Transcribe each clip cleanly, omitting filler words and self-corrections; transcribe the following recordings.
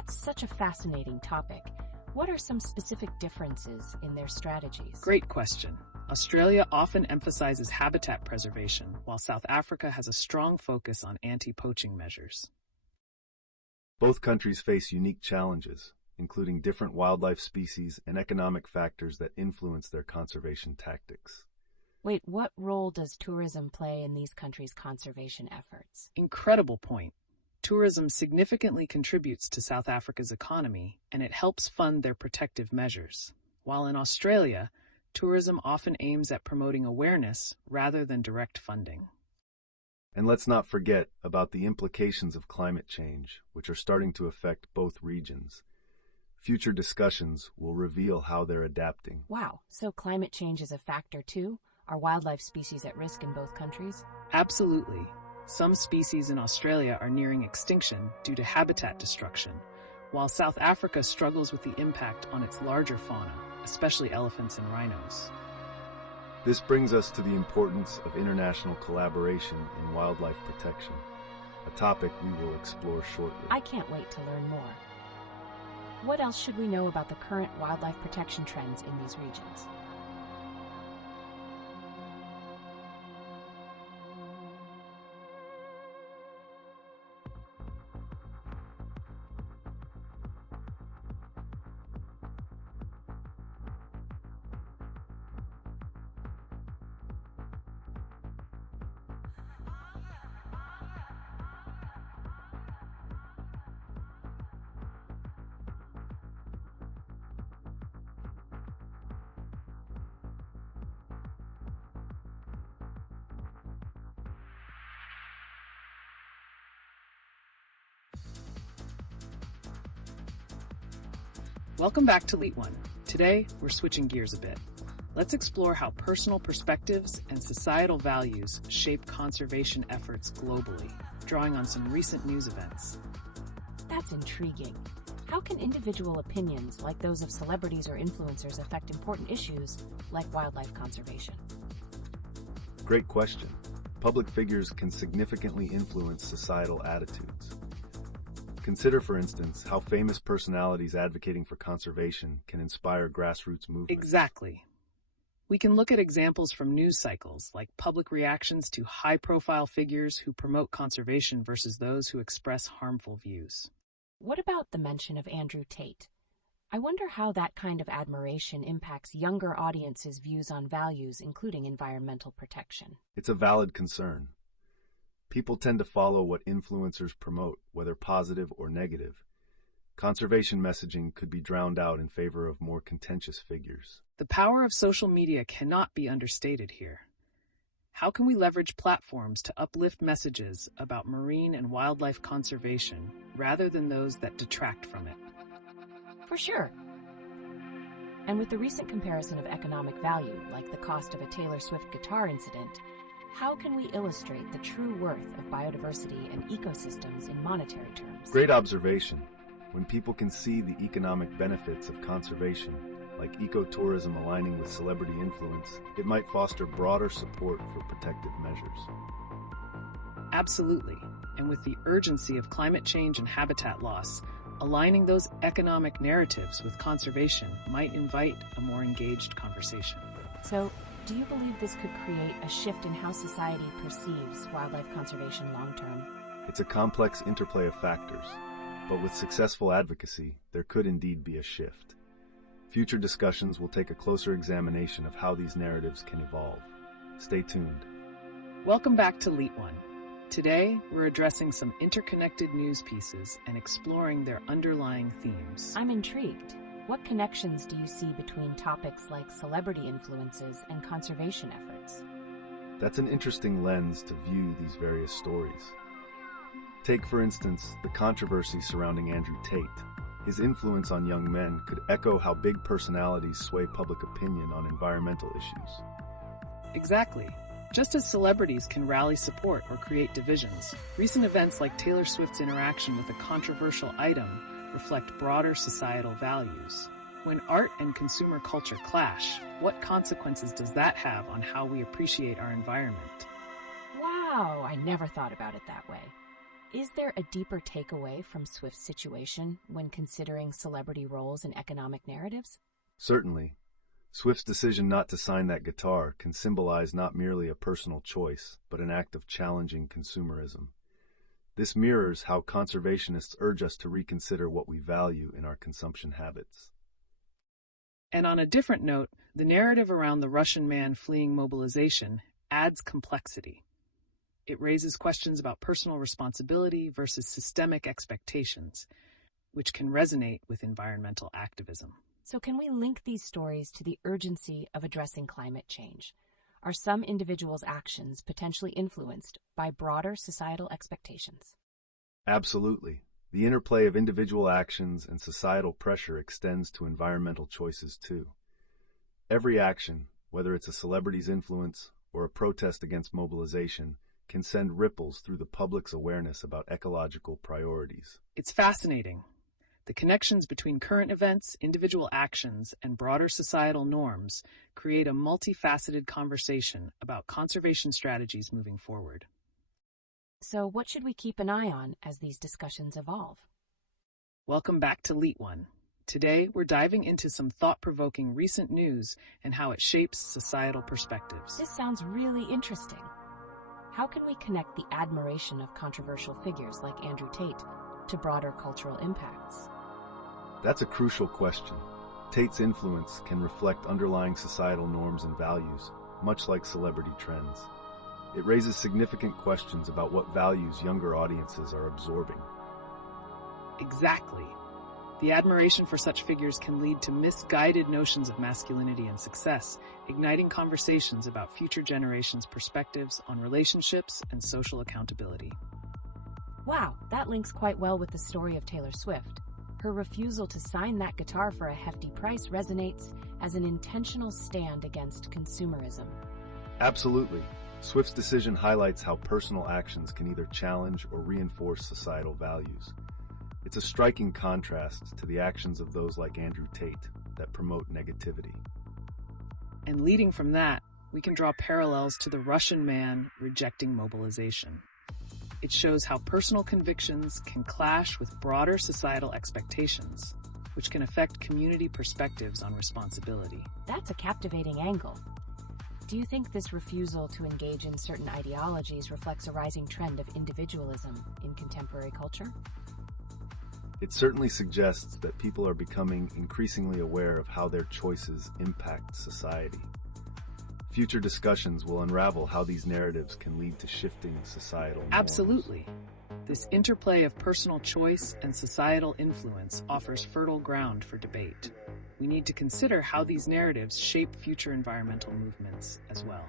That's such a fascinating topic. What are some specific differences in their strategies? Great question. Australia often emphasizes habitat preservation, while South Africa has a strong focus on anti-poaching measures. Both countries face unique challenges, including different wildlife species and economic factors that influence their conservation tactics. Wait, what role does tourism play in these countries' conservation efforts? Incredible point. Tourism significantly contributes to South Africa's economy, and it helps fund their protective measures. While in Australia, tourism often aims at promoting awareness rather than direct funding. And let's not forget about the implications of climate change, which are starting to affect both regions. Future discussions will reveal how they're adapting. Wow, so climate change is a factor too? Are wildlife species at risk in both countries? Absolutely. Some species in Australia are nearing extinction due to habitat destruction, while South Africa struggles with the impact on its larger fauna, especially elephants and rhinos. This brings us to the importance of international collaboration in wildlife protection, a topic we will explore shortly. I can't wait to learn more. What else should we know about the current wildlife protection trends in these regions? Welcome back to LeetOne. Today, we're switching gears a bit. Let's explore how personal perspectives and societal values shape conservation efforts globally, drawing on some recent news events. That's intriguing. How can individual opinions, like those of celebrities or influencers, affect important issues like wildlife conservation? Great question. Public figures can significantly influence societal attitudes. Consider, for instance, how famous personalities advocating for conservation can inspire grassroots movements. Exactly. We can look at examples from news cycles, like public reactions to high-profile figures who promote conservation versus those who express harmful views. What about the mention of Andrew Tate? I wonder how that kind of admiration impacts younger audiences' views on values, including environmental protection. It's a valid concern. People tend to follow what influencers promote, whether positive or negative. Conservation messaging could be drowned out in favor of more contentious figures. The power of social media cannot be understated here. How can we leverage platforms to uplift messages about marine and wildlife conservation rather than those that detract from it? For sure. And with the recent comparison of economic value, like the cost of a Taylor Swift guitar incident, how can we illustrate the true worth of biodiversity and ecosystems in monetary terms? Great observation. When people can see the economic benefits of conservation, like ecotourism aligning with celebrity influence, it might foster broader support for protective measures. Absolutely. And with the urgency of climate change and habitat loss, aligning those economic narratives with conservation might invite a more engaged conversation. So, do you believe this could create a shift in how society perceives wildlife conservation long-term? It's a complex interplay of factors, but with successful advocacy, there could indeed be a shift. Future discussions will take a closer examination of how these narratives can evolve. Stay tuned. Welcome back to LeetOne. Today, we're addressing some interconnected news pieces and exploring their underlying themes. I'm intrigued. What connections do you see between topics like celebrity influences and conservation efforts? That's an interesting lens to view these various stories. Take, for instance, the controversy surrounding Andrew Tate. His influence on young men could echo how big personalities sway public opinion on environmental issues. Exactly. Just as celebrities can rally support or create divisions, recent events like Taylor Swift's interaction with a controversial item reflect broader societal values. When art and consumer culture clash, what consequences does that have on how we appreciate our environment? Wow, I never thought about it that way. Is there a deeper takeaway from Swift's situation when considering celebrity roles in economic narratives? Certainly. Swift's decision not to sign that guitar can symbolize not merely a personal choice, but an act of challenging consumerism. This mirrors how conservationists urge us to reconsider what we value in our consumption habits. And on a different note, the narrative around the Russian man fleeing mobilization adds complexity. It raises questions about personal responsibility versus systemic expectations, which can resonate with environmental activism. So can we link these stories to the urgency of addressing climate change? Are some individuals' actions potentially influenced by broader societal expectations? Absolutely. The interplay of individual actions and societal pressure extends to environmental choices too. Every action, whether it's a celebrity's influence or a protest against mobilization, can send ripples through the public's awareness about ecological priorities. It's fascinating. The connections between current events, individual actions, and broader societal norms create a multifaceted conversation about conservation strategies moving forward. So what should we keep an eye on as these discussions evolve? Welcome back to LeetOne. Today, we're diving into some thought-provoking recent news and how it shapes societal perspectives. This sounds really interesting. How can we connect the admiration of controversial figures like Andrew Tate to broader cultural impacts? That's a crucial question. Tate's influence can reflect underlying societal norms and values, much like celebrity trends. It raises significant questions about what values younger audiences are absorbing. Exactly. The admiration for such figures can lead to misguided notions of masculinity and success, igniting conversations about future generations' perspectives on relationships and social accountability. Wow, that links quite well with the story of Taylor Swift. Her refusal to sign that guitar for a hefty price resonates as an intentional stand against consumerism. Absolutely. Swift's decision highlights how personal actions can either challenge or reinforce societal values. It's a striking contrast to the actions of those like Andrew Tate that promote negativity. And leading from that, we can draw parallels to the Russian man rejecting mobilization. It shows how personal convictions can clash with broader societal expectations, which can affect community perspectives on responsibility. That's a captivating angle. Do you think this refusal to engage in certain ideologies reflects a rising trend of individualism in contemporary culture? It certainly suggests that people are becoming increasingly aware of how their choices impact society. Future discussions will unravel how these narratives can lead to shifting societal norms. Absolutely. This interplay of personal choice and societal influence offers fertile ground for debate. We need to consider how these narratives shape future environmental movements as well.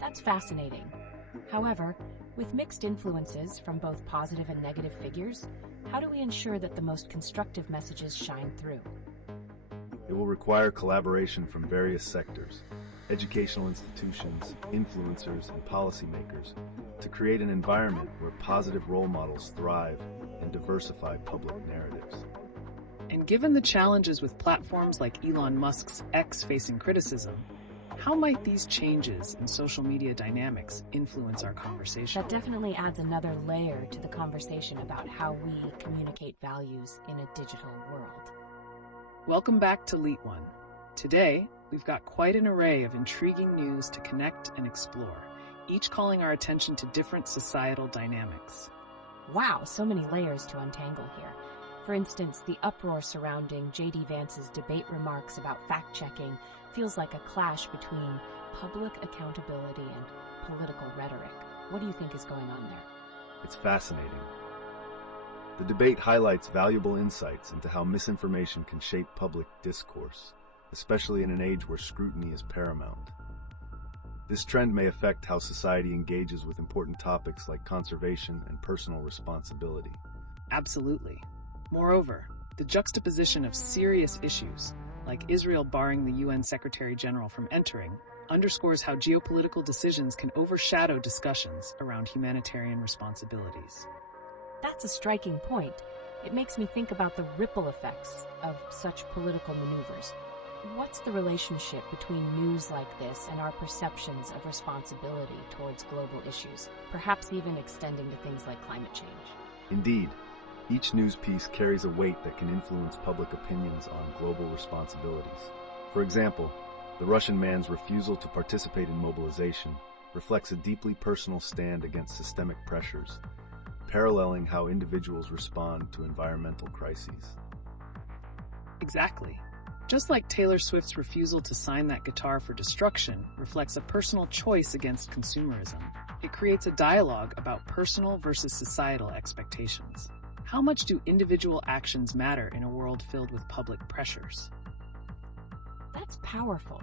That's fascinating. However, with mixed influences from both positive and negative figures, how do we ensure that the most constructive messages shine through? It will require collaboration from various sectors, educational institutions, influencers, and policymakers to create an environment where positive role models thrive and diversify public narratives. And given the challenges with platforms like Elon Musk's X facing criticism, how might these changes in social media dynamics influence our conversation? That definitely adds another layer to the conversation about how we communicate values in a digital world. Welcome back to LeetOne. Today, we've got quite an array of intriguing news to connect and explore, each calling our attention to different societal dynamics. Wow, so many layers to untangle here. For instance, the uproar surrounding J.D. Vance's debate remarks about fact-checking feels like a clash between public accountability and political rhetoric. What do you think is going on there? It's fascinating. The debate highlights valuable insights into how misinformation can shape public discourse, especially in an age where scrutiny is paramount. This trend may affect how society engages with important topics like conservation and personal responsibility. Absolutely. Moreover, the juxtaposition of serious issues, like Israel barring the UN Secretary General from entering, underscores how geopolitical decisions can overshadow discussions around humanitarian responsibilities. That's a striking point. It makes me think about the ripple effects of such political maneuvers. What's the relationship between news like this and our perceptions of responsibility towards global issues, perhaps even extending to things like climate change? Indeed, each news piece carries a weight that can influence public opinions on global responsibilities. For example, the Russian man's refusal to participate in mobilization reflects a deeply personal stand against systemic pressures, paralleling how individuals respond to environmental crises. Exactly. Just like Taylor Swift's refusal to sign that guitar for destruction reflects a personal choice against consumerism, it creates a dialogue about personal versus societal expectations. How much do individual actions matter in a world filled with public pressures? That's powerful.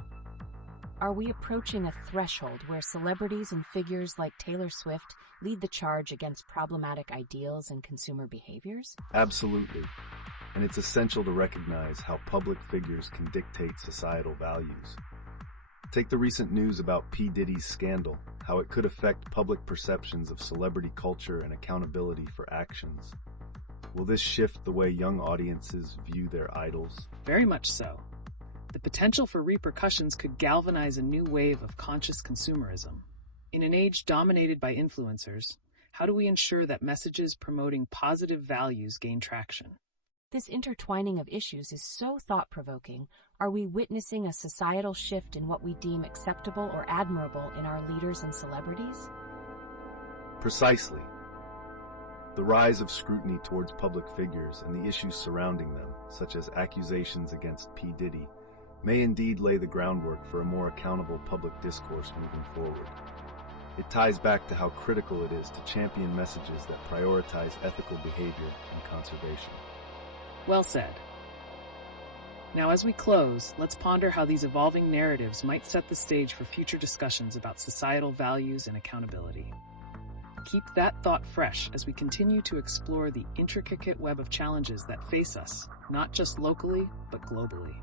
Are we approaching a threshold where celebrities and figures like Taylor Swift lead the charge against problematic ideals and consumer behaviors? Absolutely. And it's essential to recognize how public figures can dictate societal values. Take the recent news about P. Diddy's scandal, how it could affect public perceptions of celebrity culture and accountability for actions. Will this shift the way young audiences view their idols? Very much so. The potential for repercussions could galvanize a new wave of conscious consumerism. In an age dominated by influencers, how do we ensure that messages promoting positive values gain traction? This intertwining of issues is so thought-provoking. Are we witnessing a societal shift in what we deem acceptable or admirable in our leaders and celebrities? Precisely. The rise of scrutiny towards public figures and the issues surrounding them, such as accusations against P. Diddy, may indeed lay the groundwork for a more accountable public discourse moving forward. It ties back to how critical it is to champion messages that prioritize ethical behavior and conservation. Well said. Now, as we close, let's ponder how these evolving narratives might set the stage for future discussions about societal values and accountability. Keep that thought fresh as we continue to explore the intricate web of challenges that face us, not just locally, but globally.